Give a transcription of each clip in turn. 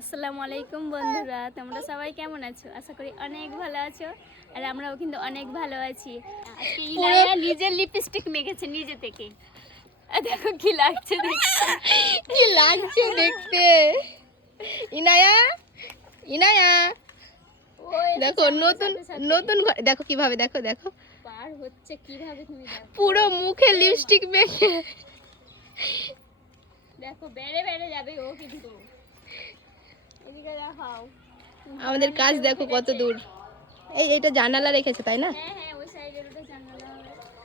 আসসালামু আলাইকুম বন্ধুরা, তোমরা সবাই কেমন আছো? আশা করি অনেক ভালো আছো। আর আমরাও কিন্তু অনেক ভালো আছি। আজকে ইনায়া নিজের লিপস্টিক মেখেছে নিজে থেকে। দেখো কি লাগছে দেখতে, কি লাগছে দেখতে। ইনায়া ইনায়া দেখো নতুন নতুন দেখো কিভাবে, দেখো দেখো পার হচ্ছে কিভাবে, তুমি দেখো পুরো মুখে লিপস্টিক মেখে। দেখো বেড়ে বেড়ে যাবে ও কিন্তু। এদিকে দেখাও আমাদের কাজ দেখো কত দূর। এইটা জানালা রেখেছে তাই না? হ্যাঁ হ্যাঁ, ওই সাইডের ওটা জানালা।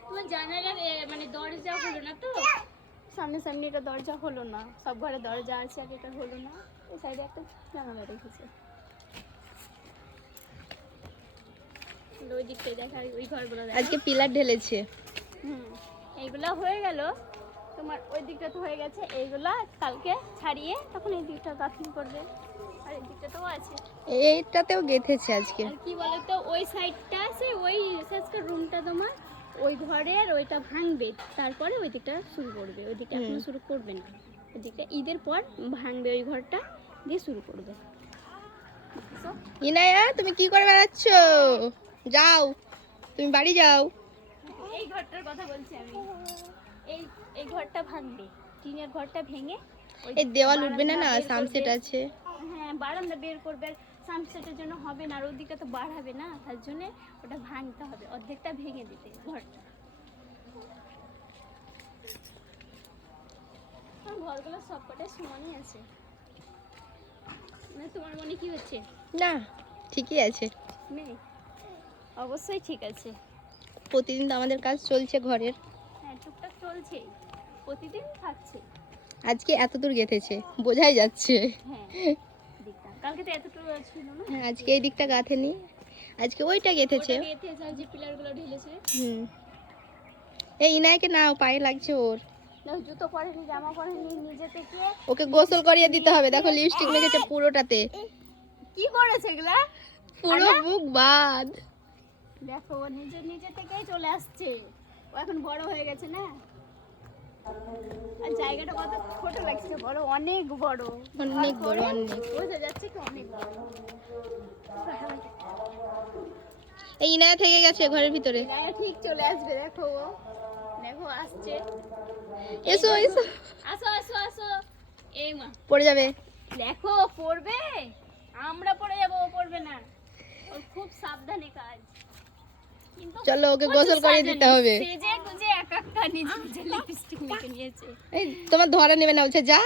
তোমার জানালার মানে দরজা হলো না তো, সামনে সামনে এটা দরজা হলো না। সব ঘরে দরজা আছে আর এটা হলো না। ওই সাইডে একটা জানালা রেখেছে। ওই দিকটাই দেখা, ওই ঘরগুলো দেখা। আজকে পিলার ঢেলেছে। এইগুলা হয়ে গেল তোমার। ওই দিকটা তো হয়ে গেছে, এইগুলা কালকে ছাড়িয়ে তখন এই দিকটা গাঁথনি করবে। আর এই দিকটা তো আছে, এইটাতেও গেঁথেছে আজকে। আর কি বলতো ওই সাইডটা আছে, ওই আজকে রুমটা তোমার ওই ঘরের ওইটা ভাঙবে, তারপরে ওই দিকটা শুরু করবে। ওই দিকটা এখনো শুরু করবে না, ওই দিকটা ঈদের পর ভাঙবে, ওই ঘরটা দিয়ে শুরু করবে। ইনায়া তুমি কি করে বেড়াচ্ছ? যাও, তুমি বাড়ি যাও। এই ঘরটার কথা বলছি আমি। এই এই ঘরটা ভাঙবে, টিনের ঘরটা ভেঙে এই দেওয়াল উঠবে না, না সানসেট আছে। হ্যাঁ, বারান্দা বের করবে। সানসেটের জন্য হবে না, আর ওই দিকটা তো বাড়াবে না, তার জন্য ওটা ভাঙতে হবে, অর্ধেকটা ভেঙে দিতে ঘরটা। ঘরগুলো সবকটাই সমানই আছে। মানে তোমার মনে কি হচ্ছে? না, ঠিকই আছে। নেই, অবশ্যই ঠিক আছে। প্রতিদিন তো আমাদের কাজ চলছে ঘরের। হ্যাঁ, টুকটাক চলছেই, প্রতিদিন থাকছে। আজকে এত দূর গেঁথেছে, বোঝাই যাচ্ছে। হ্যাঁ, দিকটা কালকে তো এতটুকু ছিল না। হ্যাঁ, আজকে এই দিকটা গাঁথেনি, আজকে ওইটা গেঁথেছে। ওটা গেঁথেছে, আর যে পিলারগুলো ঢেলেছে। এই ইনায়কে নাও, পায়ে লাগছে ওর। দেখো জুতো পরেনি, জামা পরেনি, নিজে থেকে ওকে গোসল করিয়ে দিতে হবে। দেখো লিপস্টিক মেখেছে পুরোটাতে, কি করেছে এগুলা, পুরো মুখ বাদ। দেখো ও নিজে নিজে থেকেই চলে আসছে। ও এখন বড় হয়ে গেছে না, আর জায়গাটা কত ছোট লাগছে, বড় অনেক বড়, অনেক বড়, অনেক। বোঝা যাচ্ছে কি অনেক বড়। এই ইনায়া থেকে গেছে ঘরের ভিতরে। গায়ে ঠিক চলে আসবে, দেখো ও, দেখো আসছে। এসো এসো, আসো আসো আসো, এই মা পড়ে যাবে। দেখো পড়বে, আমরা পড়ে যাবো, ও পড়বে না। ওর খুব সাবধানে কাজ, কিন্তু চলো ওকে গোসল করিয়ে দিতে হবে। সেজে গুজে এক একটা নিজে নিজে লিপস্টিক মেখে নিয়েছে। এই তোমার ধরে নেবে না, বলছে যা।